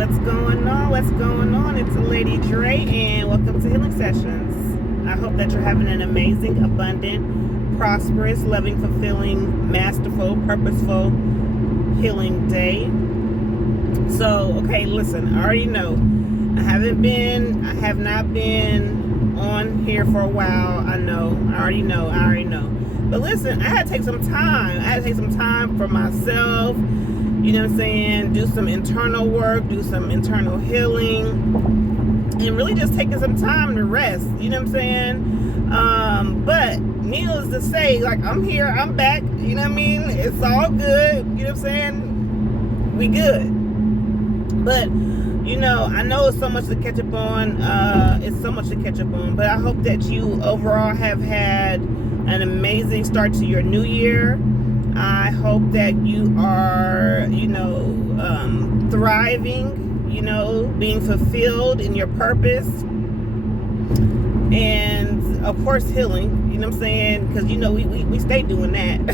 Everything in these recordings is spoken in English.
what's going on? What's going on? It's Lady Dre, and welcome to Healing Sessions. I hope that you're having an amazing, abundant, prosperous, loving, fulfilling, masterful, purposeful, healing day. So, okay, listen, I already know. I have not been on here for a while. I already know. But listen, I had to take some time. I had to take some time for myself. You know what I'm saying? Do some internal work, do some internal healing, and really just taking some time to rest. You know what I'm saying? But needless to say, like, I'm here, I'm back. You know what I mean? It's all good. You know what I'm saying? We good. But you know, I know it's so much to catch up on. But I hope that you overall have had an amazing start to your new year. I hope that you are, thriving, being fulfilled in your purpose. And of course, healing, you know what I'm saying? Because, we stay doing that.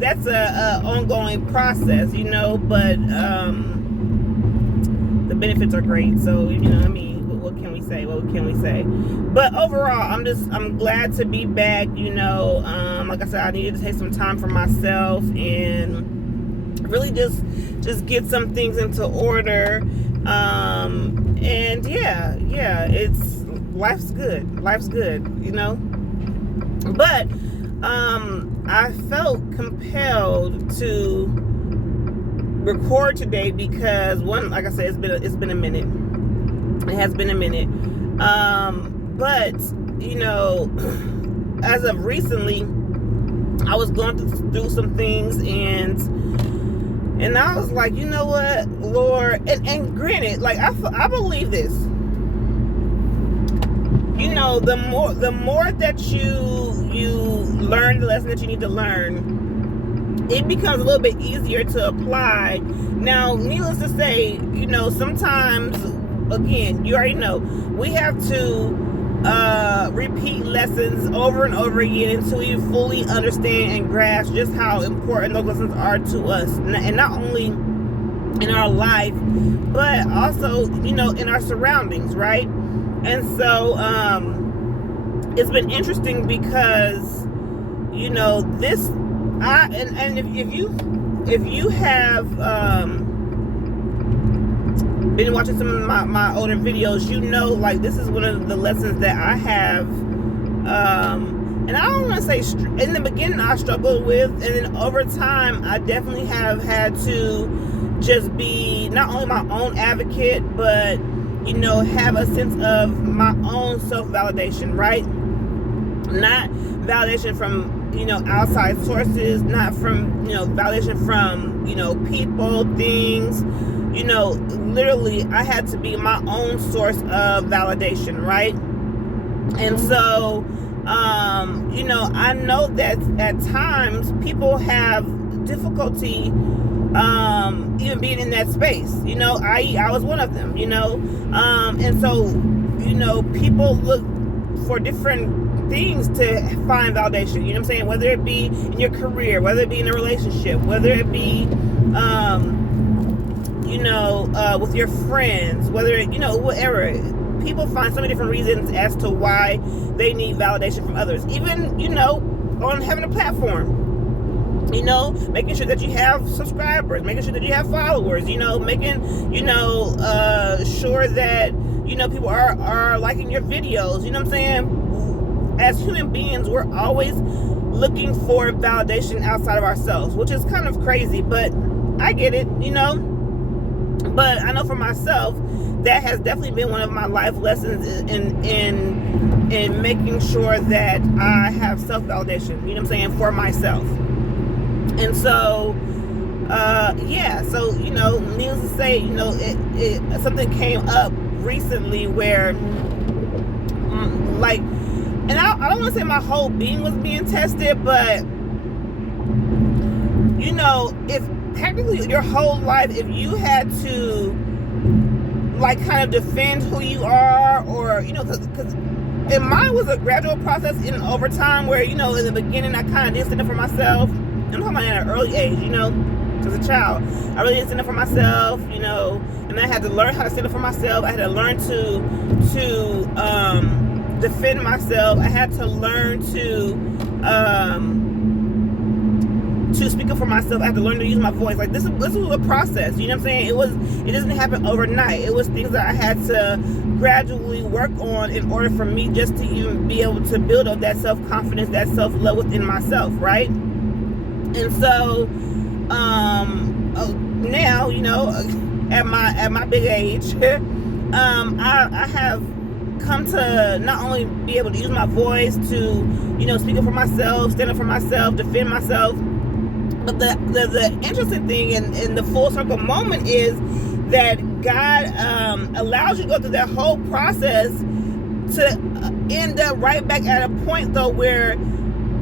that's a ongoing process, but the benefits are great. So, what can we say? But overall, I'm glad to be back. Like I said, I needed to take some time for myself and really just get some things into order. And it's life's good, But I felt compelled to record today because, one, like I said, it's been a minute. It has been a minute. But as of recently, I was going through some things, and I was like, you know what, Lord, and granted, like, I believe this. The more that you learn the lesson that you need to learn, it becomes a little bit easier to apply. Now, needless to say, sometimes, again, you already know, we have to repeat lessons over and over again until we fully understand and grasp just how important those lessons are to us, and not only in our life, but also, in our surroundings, right? And so, it's been interesting because, this, if you have, been watching some of my older videos, like, this is one of the lessons that I have, and I don't want to say, in the beginning I struggled with, and then over time I definitely have had to just be not only my own advocate, but have a sense of my own self-validation, right? Not validation from outside sources, not from validation from people, things. Literally, I had to be my own source of validation, right? And so, I know that at times people have difficulty even being in that space. I was one of them, and so, people look for different things to find validation, you know what I'm saying? Whether it be in your career, whether it be in a relationship, whether it be, with your friends, whether, whatever. People find so many different reasons as to why they need validation from others. Even, on having a platform. Making sure that you have subscribers, making sure that you have followers, making, sure that, people are liking your videos, you know what I'm saying? As human beings, we're always looking for validation outside of ourselves, which is kind of crazy, but I get it, But I know for myself, that has definitely been one of my life lessons in making sure that I have self-validation, you know what I'm saying, for myself. And so, so, needless to say, something came up recently where, like, and I don't want to say my whole being was being tested, but, if technically your whole life, if you had to, like, kind of defend who you are, or, because and mine was a gradual process in over time where, in the beginning I kind of did stand up for myself. I'm talking about at an early age, as a child. I really didn't stand up for myself, and I had to learn how to stand up for myself. I had to learn to defend myself. I had to learn to speak up for myself. I had to learn to use my voice. Like this was a process. You know what I'm saying? It doesn't happen overnight. It was things that I had to gradually work on in order for me just to even be able to build up that self-confidence, that self-love within myself, right? And so now, at my big age, I have come to not only be able to use my voice to, speak up for myself, stand up for myself, defend myself, but the interesting thing and the full circle moment is that God allows you to go through that whole process to end up right back at a point, though, where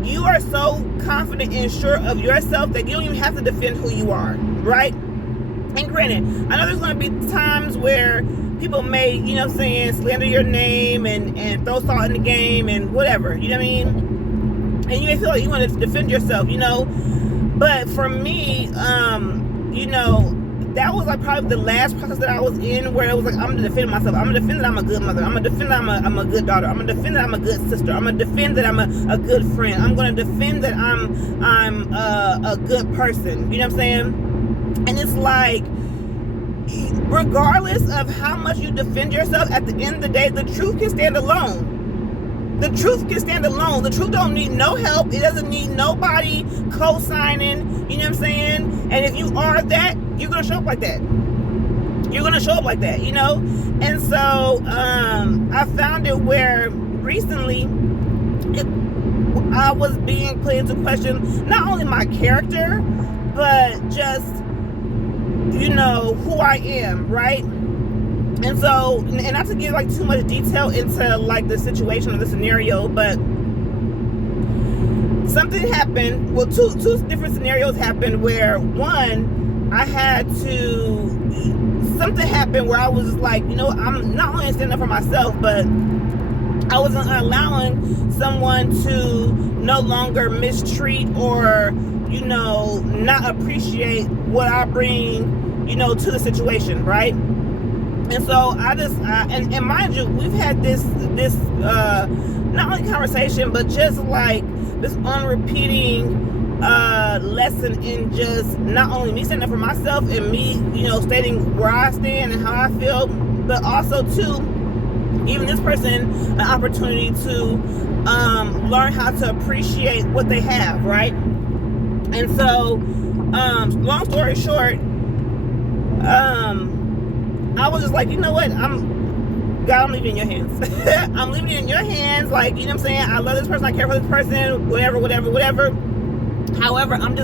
you are so confident and sure of yourself that you don't even have to defend who you are, right? And granted, I know there's going to be times where people may, slander your name and throw salt in the game and whatever, you know what I mean? And you may feel like you want to defend yourself, But for me, that was like probably the last process that I was in, where it was like, I'm gonna defend myself. I'm gonna defend that I'm a good mother. I'm gonna defend that I'm a good daughter. I'm gonna defend that I'm a good sister. I'm gonna defend that I'm a good friend. I'm gonna defend that I'm a good person. You know what I'm saying? And it's like, regardless of how much you defend yourself, at the end of the day, the truth can stand alone. The truth can stand alone. The truth don't need no help. It doesn't need nobody co-signing. You know what I'm saying? And if you are that, you're going to show up like that. You're going to show up like that, And so I found it where recently I was being put into question, not only my character, but just, who I am, right? And so, and not to give like too much detail into like the situation or the scenario, but something happened. Well, two different scenarios happened where, one, something happened where I was like, I'm not only standing up for myself, but I wasn't allowing someone to no longer mistreat or, not appreciate what I bring, to the situation, right? And so and mind you, we've had this not only conversation, but just like this unrepeating lesson in just not only me standing up for myself and me, stating where I stand and how I feel, but also too giving this person an opportunity to learn how to appreciate what they have, right? And so, long story short, I was just like, you know what, God, I'm leaving it in your hands. I'm leaving it in your hands. Like, you know what I'm saying? I love this person. I care for this person. Whatever. However, I'm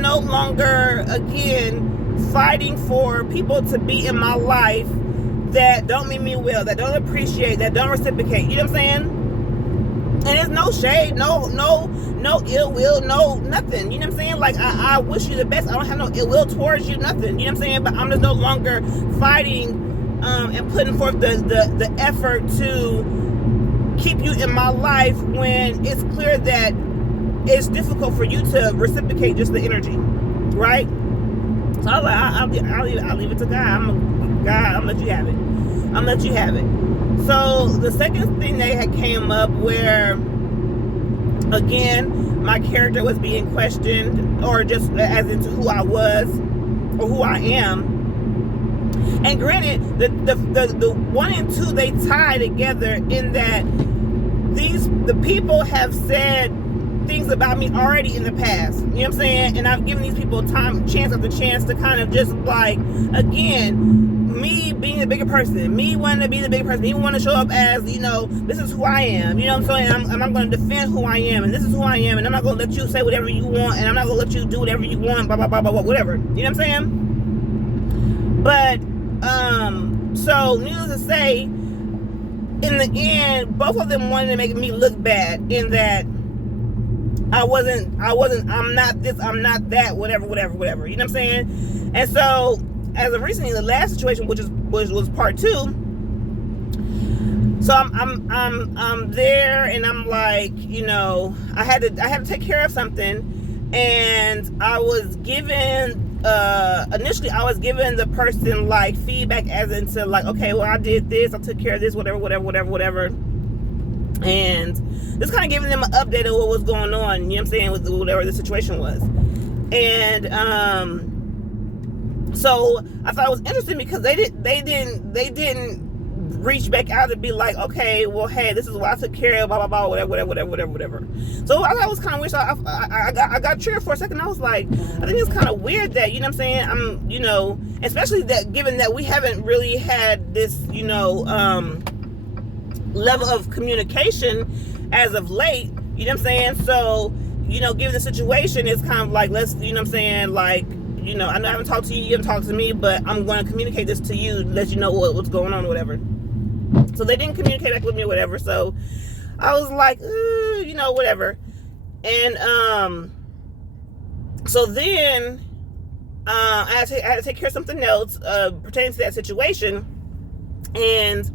no longer, again, fighting for people to be in my life that don't mean me well, that don't appreciate, that don't reciprocate. You know what I'm saying? And it's no shade, no ill will, no nothing. You know what I'm saying? Like, I wish you the best. I don't have no ill will towards you, nothing. You know what I'm saying? But I'm just no longer fighting and putting forth the effort to keep you in my life when it's clear that it's difficult for you to reciprocate just the energy, right? So I was like, I'll leave it to God. I'm gonna let you have it. I'm gonna let you have it. So the second thing that had came up where, again, my character was being questioned, or just as into who I was or who I am. And granted, the 1 and 2, they tie together in that the people have said things about me already in the past. You know what I'm saying? And I've given these people chance after chance to kind of just like, again, me being the bigger person, me wanting to be the bigger person, me wanting to show up as, this is who I am. You know what I'm saying? I'm going to defend who I am, and this is who I am, and I'm not going to let you say whatever you want, and I'm not going to let you do whatever you want, blah, blah, blah, blah, blah, whatever. You know what I'm saying? But, so needless to say, in the end, both of them wanted to make me look bad in that I'm not this, I'm not that, whatever. You know what I'm saying? And so, as of recently, the last situation, which was part 2. So I'm there, and I'm like, I had to take care of something, And I was given initially I was giving the person like feedback as into like, okay, well, I did this, I took care of this, whatever, and just kind of giving them an update of what was going on, you know what I'm saying, with whatever the situation was. And so I thought it was interesting because they didn't reach back out to be like, okay, well, hey, this is what I took care of, blah blah blah, whatever. So I thought it was kind of weird. So I got triggered for a second. I was like, I think it's kind of weird that, you know what I'm saying, I'm, you know, especially that given that we haven't really had this, you know, level of communication as of late, you know what I'm saying. So, you know, given the situation, it's kind of like, let's, you know what I'm saying, like, you know, I know I haven't talked to you, you haven't talked to me, but I'm going to communicate this to you, let you know what's going on or whatever. So they didn't communicate back with me or whatever. So I was like, you know, whatever. And so then I had to take care of something else pertaining to that situation. And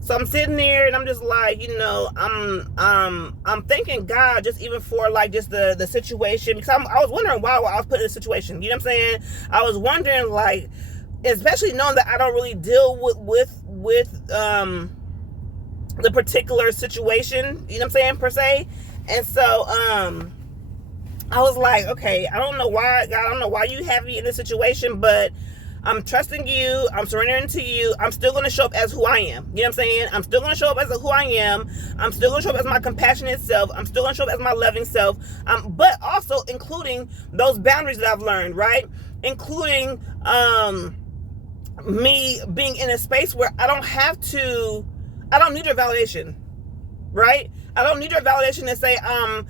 so I'm sitting there and I'm just like, you know, I'm thanking God just even for like just the situation, because I was wondering why I was put in this situation. You know what I'm saying? I was wondering, like, especially knowing that I don't really deal with the particular situation, you know what I'm saying, per se. And so I was like, okay, I don't know why, God, I don't know why you have me in this situation, but I'm trusting you, I'm surrendering to you. I'm still going to show up as who I am. You know what I'm saying? I'm still going to show up as who I am. I'm still going to show up as my compassionate self. I'm still going to show up as my loving self. But also including those boundaries that I've learned, right? Including me being in a space where I don't need your validation, right? I don't need your validation to say I'm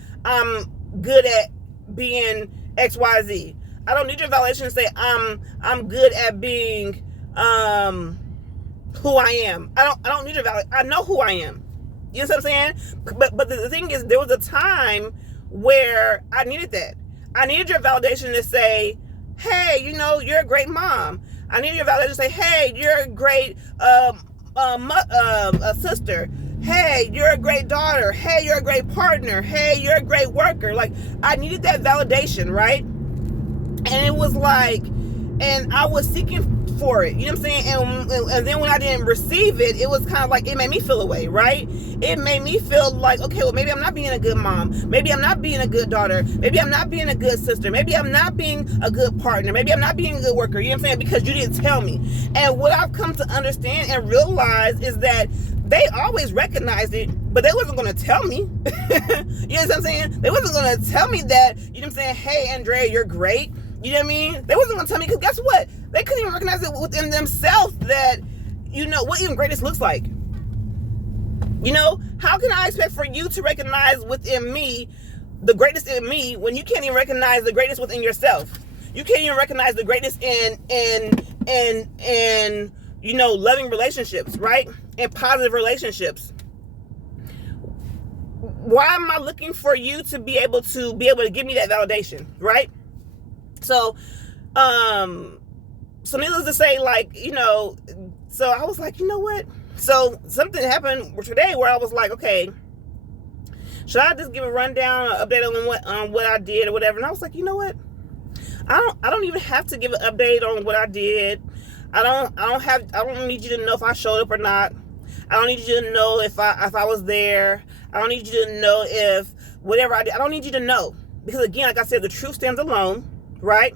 good at being XYZ. I don't need your validation to say I'm good at being who I am. I don't need your validation. I know who I am. You know what I'm saying? But the thing is, there was a time where I needed that. I needed your validation to say, hey, you know, you're a great mom. I needed your validation to say, hey, you're a great sister. Hey, you're a great daughter. Hey, you're a great partner. Hey, you're a great worker. Like, I needed that validation, right? And it was like, and I was seeking for it, you know what I'm saying? And then when I didn't receive it, it was kind of like, it made me feel away, right? It made me feel like, okay, well, maybe I'm not being a good mom. Maybe I'm not being a good daughter. Maybe I'm not being a good sister. Maybe I'm not being a good partner. Maybe I'm not being a good worker, you know what I'm saying? Because you didn't tell me. And what I've come to understand and realize is that they always recognized it, but they wasn't going to tell me. You know what I'm saying? They wasn't going to tell me that, you know what I'm saying? Hey, Andrea, you're great. You know what I mean? They wasn't going to tell me, because guess what? They couldn't even recognize it within themselves that, you know, what even greatness looks like. You know, how can I expect for you to recognize within me the greatness in me when you can't even recognize the greatness within yourself? You can't even recognize the greatness in you know, loving relationships, right? And positive relationships. Why am I looking for you to be able to give me that validation, right? So, so needless to say, like, you know, so I was like, you know what? So something happened today where I was like, okay, should I just give a rundown, an update on what I did or whatever? And I was like, you know what? I don't even have to give an update on what I did. I don't need you to know if I showed up or not. I don't need you to know if I was there. I don't need you to know if whatever I did. I don't need you to know, because again, like I said, the truth stands alone. Right?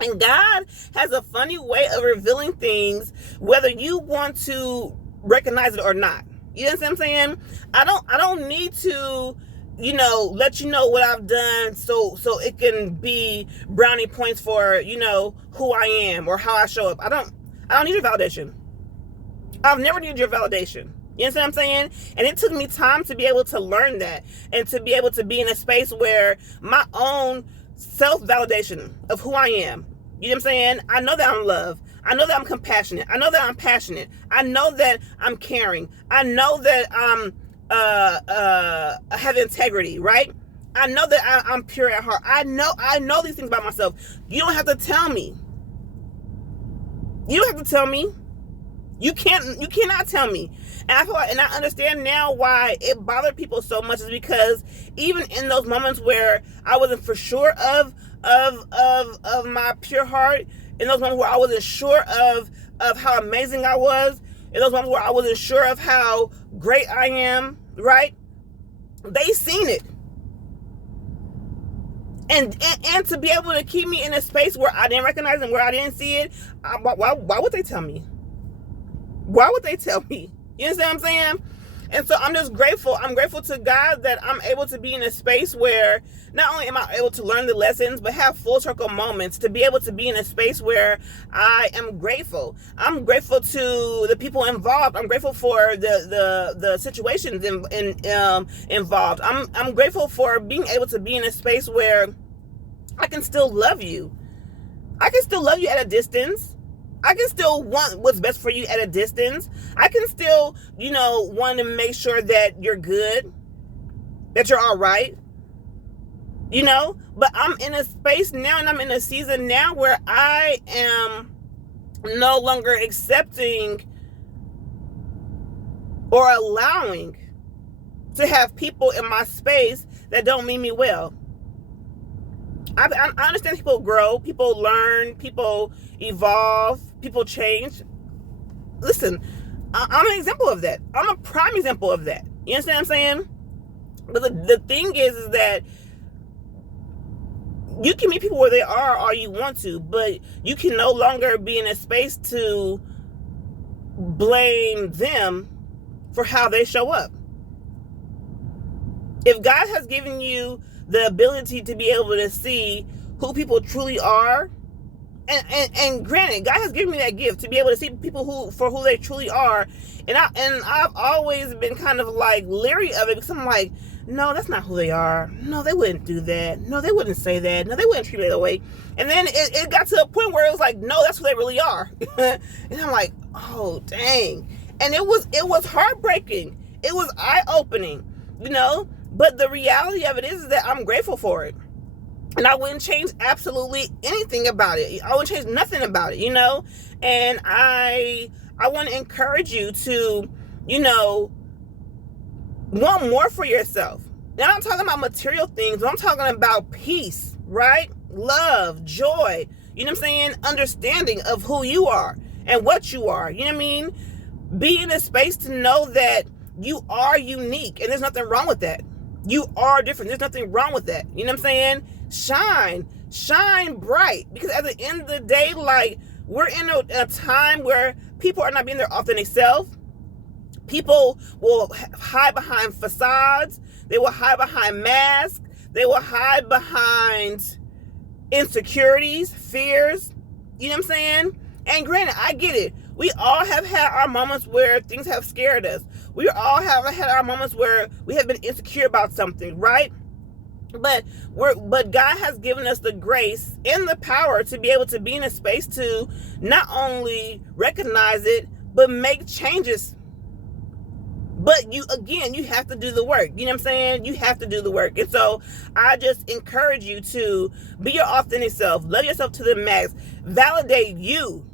And God has a funny way of revealing things, whether you want to recognize it or not. You know what I'm saying? I don't need to, you know, let you know what I've done so it can be brownie points for, you know, who I am or how I show up. I don't need your validation. I've never needed your validation. You know what I'm saying? And it took me time to be able to learn that and to be able to be in a space where my own self-validation of who I am. You know what I'm saying? I know that I'm loved. I know that I'm compassionate. I know that I'm passionate. I know that I'm caring. I know that I have integrity, right? I know that I'm pure at heart. I know these things about myself. You don't have to tell me. You don't have to tell me. You cannot tell me. And I feel like, and I understand now why it bothered people so much, is because even in those moments where I wasn't for sure of my pure heart, in those moments where I wasn't sure of how amazing I was, in those moments where I wasn't sure of how great I am, right? They seen it. And to be able to keep me in a space where I didn't recognize it, where I didn't see it, why would they tell me? Why would they tell me? You understand what I'm saying? And so I'm just grateful. I'm grateful to God that I'm able to be in a space where not only am I able to learn the lessons, but have full circle moments, to be able to be in a space where I am grateful. I'm grateful to the people involved. I'm grateful for the situations involved. I'm grateful for being able to be in a space where I can still love you. I can still love you at a distance. I can still want what's best for you at a distance. I can still, want to make sure that you're good, that you're all right, but I'm in a space now, and I'm in a season now where I am no longer accepting or allowing to have people in my space that don't mean me well. I understand people grow, people learn, people evolve, people change. Listen, I'm an example of that. I'm a prime example of that. You understand what I'm saying? But the thing is that you can meet people where they are all you want to, but you can no longer be in a space to blame them for how they show up. If God has given you the ability to be able to see who people truly are, and granted, God has given me that gift to be able to see people for who they truly are, and I've always been kind of like leery of it, because I'm like, no, that's not who they are. No, they wouldn't do that. No, they wouldn't say that. No, they wouldn't treat me that way. And then it got to a point where it was like, no, that's who they really are. And I'm like, oh dang. And it was heartbreaking. It was eye-opening, But the reality of it is that I'm grateful for it. And I wouldn't change absolutely anything about it. I wouldn't change nothing about it, And I want to encourage you to, want more for yourself. Now, I'm not talking about material things. I'm talking about peace, right? Love, joy, you know what I'm saying? Understanding of who you are and what you are, you know what I mean? Be in a space to know that you are unique, and there's nothing wrong with that. You are different. There's nothing wrong with that. You know what I'm saying? Shine bright, because at the end of the day, like, we're in a time where people are not being their authentic self. People will hide behind facades. They will hide behind masks. They will hide behind insecurities, fears. You know what I'm saying? And granted, I get it. We all have had our moments where things have scared us. We all have had our moments where we have been insecure about something, right? But God has given us the grace and the power to be able to be in a space to not only recognize it, but make changes. But you have to do the work. You know what I'm saying? You have to do the work. And so I just encourage you to be your authentic self. Love yourself to the max. Validate you.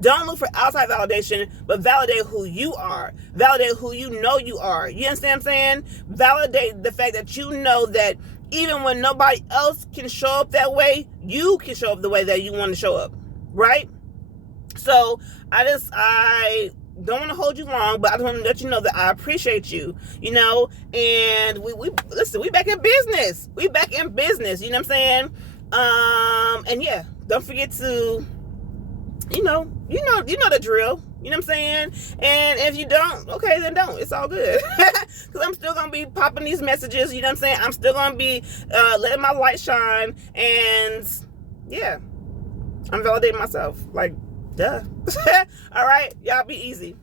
Don't look for outside validation, but validate who you are. Validate who you know you are. You understand what I'm saying? Validate the fact that you know that even when nobody else can show up that way, you can show up the way that you want to show up. Right? So I don't want to hold you long, but I just want to let you know that I appreciate you, and we listen, we back in business. We back in business, you know what I'm saying? And yeah, don't forget to, you know the drill, you know what I'm saying? And if you don't, okay, then don't. It's all good. Because I'm still going to be popping these messages, you know what I'm saying? I'm still going to be letting my light shine, and yeah, I'm validating myself. Like, duh. All right, y'all be easy.